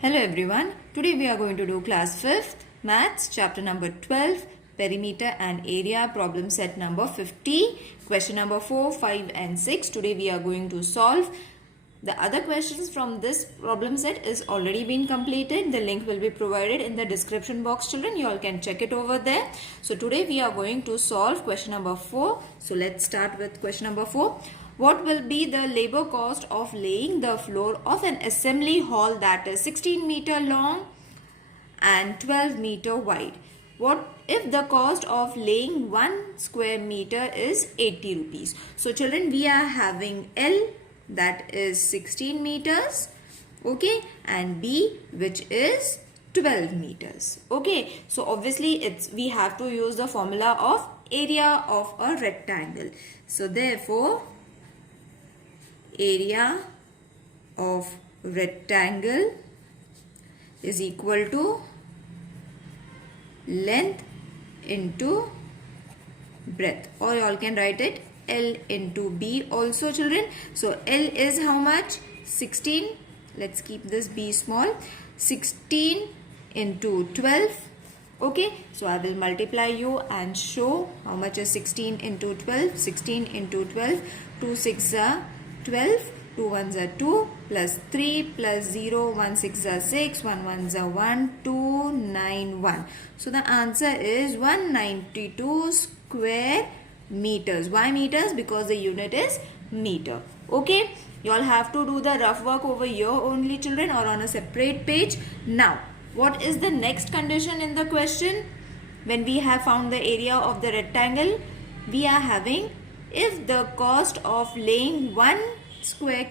Hello everyone. Today we are going to do class 5th maths chapter number 12 perimeter and area problem set number 50 question number 4, 5 and 6. Today we are going to solve. The other questions from this problem set is already been completed. The link will be provided in the description box, children. You all can check it over there. So today we are going to solve question number 4. So let's start with question number 4. What will be the labor cost of laying the floor of an assembly hall that is 16 meter long and 12 meter wide? What if the cost of laying 1 square meter is 80 rupees? So children, we are having L, that is 16 meters, okay, and B, which is 12 meters, okay. So obviously we have to use the formula of area of a rectangle. So therefore area of rectangle is equal to length into breadth, or you all can write it L into B also, children. So L is how much? 16. Let's keep this B small. 16 into 12. Okay, so I will multiply you and show how much is 16 into 12. 16 into 12. 2 6 are 12. 2 1s are 2 plus 3 plus 0. 1 6 are 6. 1 1s are 1. 2 9 1. So the answer is 192 square meters. Why meters? Because the unit is meter. Okay, you all have to do the rough work over here only, children, or on a separate page. Now what is the next condition in the question? When we have found the area of the rectangle, we are having if the cost of laying 1 square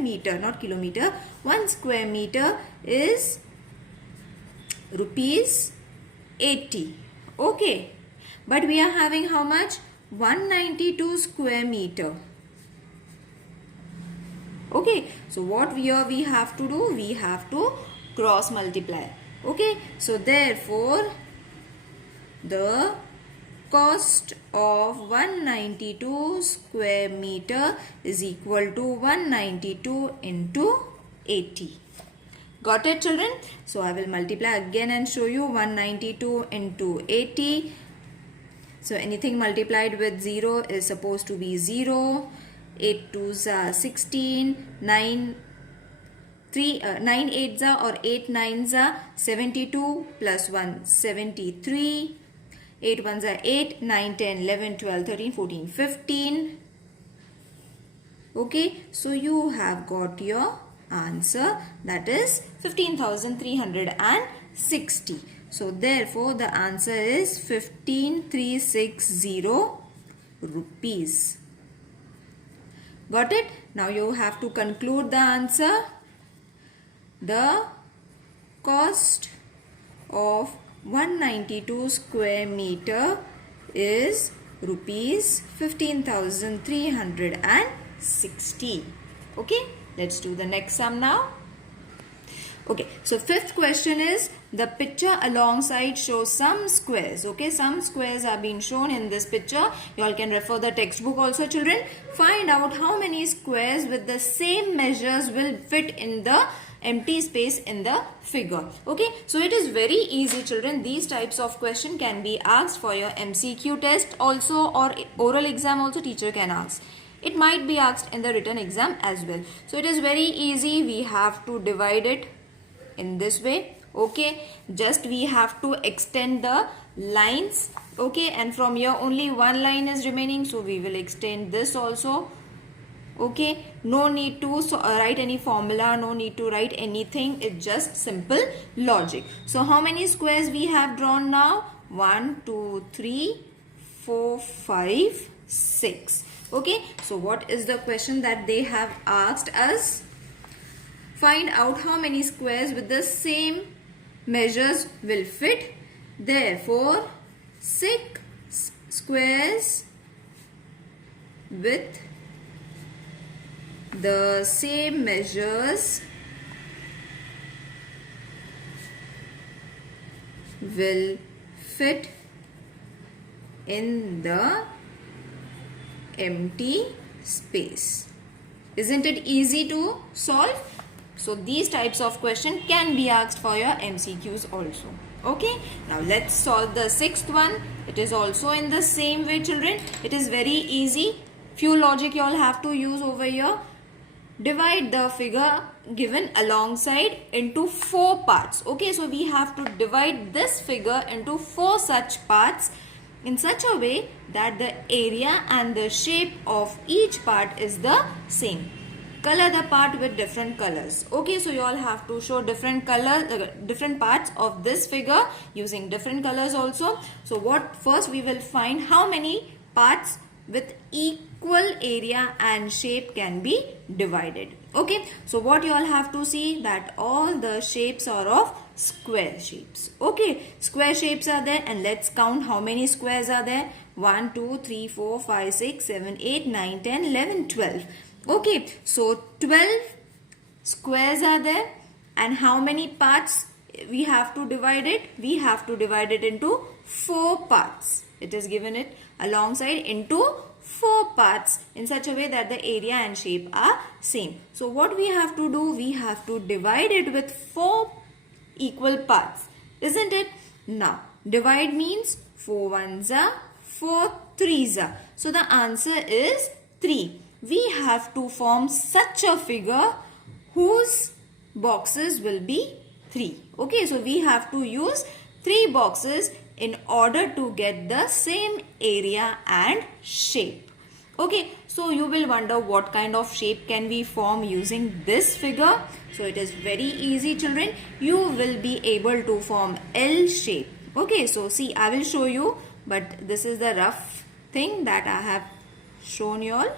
meter, not kilometer, 1 square meter is rupees 80. Okay, but we are having how much? 192 square meter. Okay, so what we have to do? We have to cross multiply. Okay, so therefore the cost of 192 square meter is equal to 192 into 80. Got it, children? So I will multiply again and show you 192 into 80. So anything multiplied with 0 is supposed to be 0. 8 2s are 16. 9 8s are or 8 9s are 72 plus 1 73. 8 1s are 8. 9 10 11 12 13 14 15. Okay, so you have got your answer, that is 15,360. So therefore the answer is 15,360 rupees. Got it? Now you have to conclude the answer. The cost of 192 square meter is rupees 15,360. Okay, let's do the next sum now. Okay, so fifth question is the picture alongside shows some squares. Okay, some squares are being shown in this picture. You all can refer the textbook also, children. Find out how many squares with the same measures will fit in the empty space in the figure. Okay, so it is very easy, children. These types of question can be asked for your MCQ test also, or oral exam also teacher can ask. It might be asked in the written exam as well. So it is very easy. We have to divide it in this way. Okay, just we have to extend the lines. Okay, and from here only one line is remaining, so we will extend this also. Okay, no need to write any formula, no need to write anything. It's just simple logic. So how many squares we have drawn now? 1 2 3 4 5 6. Okay, so what is the question that they have asked us? Find out how many squares with the same measures will fit. Therefore 6 squares with the same measures will fit in the empty space. Isn't it easy to solve? So these types of question can be asked for your MCQs also. Okay, now let's solve the sixth one. It is also in the same way, children. It is very easy. Few logic you all have to use over here. Divide the figure given alongside into 4 parts. Okay, so we have to divide this figure into 4 such parts in such a way that the area and the shape of each part is the same. Color the part with different colors. Okay, so you all have to show different colors, different parts of this figure using different colors also. So what first we will find how many parts with equal area and shape can be divided. Okay, so what you all have to see that all the shapes are of square shapes. Okay, square shapes are there, and let's count how many squares are there. 1, 2, 3, 4, 5, 6, 7, 8, 9, 10, 11, 12. Okay, so 12 squares are there, and how many parts we have to divide it? We have to divide it into 4 parts. It is given it alongside into 4 parts in such a way that the area and shape are same. So what we have to do? We have to divide it with 4 equal parts, isn't it? Now divide means 4 ones are 4 threes are. So the answer is 3. We have to form such a figure whose boxes will be 3. Okay, so we have to use 3 boxes in order to get the same area and shape. Okay, so you will wonder what kind of shape can we form using this figure. So it is very easy, children. You will be able to form L shape. Okay, so see, I will show you, but this is the rough thing that I have shown you all.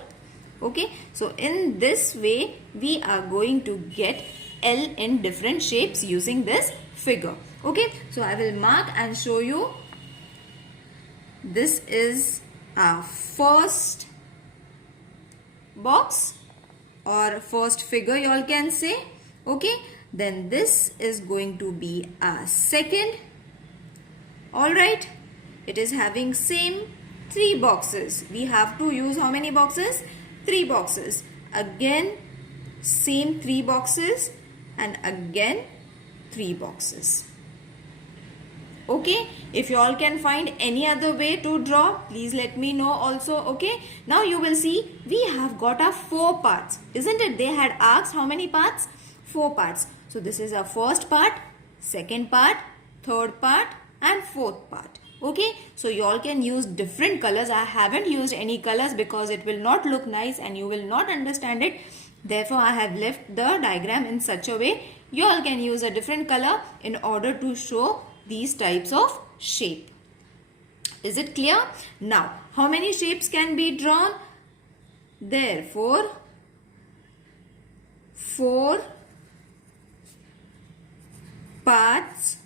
Okay, so in this way we are going to get L in different shapes using this figure. Okay, so I will mark and show you. This is our first box or first figure, you all can say. Okay, then this is going to be our second. Alright, it is having same 3 boxes. We have to use how many boxes? 3 boxes. Again same 3 boxes, and again 3 boxes. Okay, if you all can find any other way to draw, please let me know also. Okay, now you will see we have got our 4 parts, isn't it? They had asked how many parts? 4 parts. So this is our first part, second part, third part, and fourth part. Okay, so you all can use different colors. I haven't used any colors because it will not look nice and you will not understand it. Therefore, I have left the diagram in such a way you all can use a different color in order to show these types of shape. Is it clear? Now, how many shapes can be drawn? Therefore, 4 parts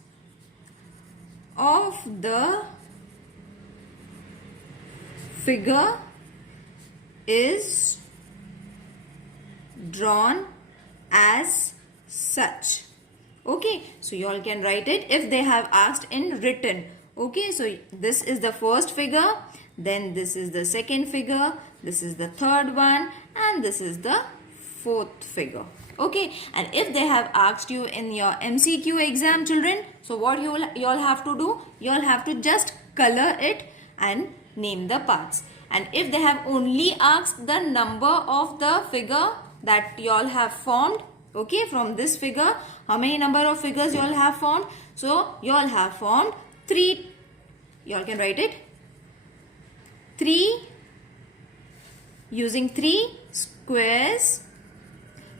of the figure is drawn as such. Okay, so you all can write it if they have asked in written. Okay, so this is the first figure, then this is the second figure, this is the third one, and this is the fourth figure. Okay, and if they have asked you in your MCQ exam, children, so what you all have to do? You all have to just color it and name the parts. And if they have only asked the number of the figure that you all have formed, okay, from this figure, how many number of figures you all have formed? So you all have formed 3. You all can write it. 3 using 3 squares.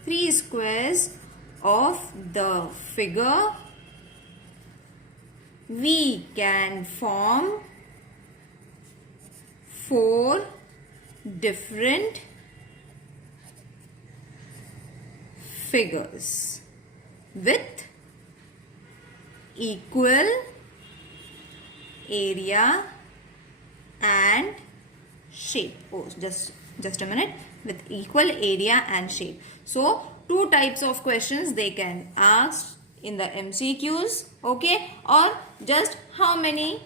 3 squares of the figure, we can form 4 different figures with equal area and shape. Oh, just a minute. With equal area and shape. So 2 types of questions they can ask in the MCQs, okay, or just how many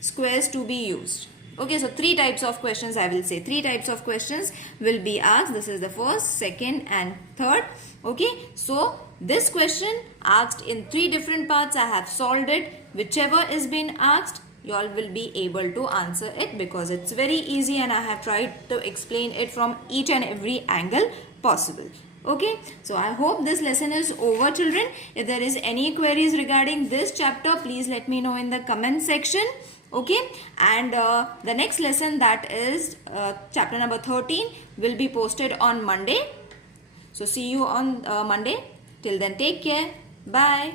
squares to be used. Okay, so 3 types of questions I will say. 3 types of questions will be asked. This is the first, second and third. Okay, so this question asked in 3 different parts. I have solved it. Whichever is been asked, you all will be able to answer it because it's very easy and I have tried to explain it from each and every angle possible. Okay, so I hope this lesson is over, children. If there is any queries regarding this chapter, please let me know in the comment section. Okay, and the next lesson, that is chapter number 13, will be posted on Monday. So see you on Monday. Till then, take care. Bye.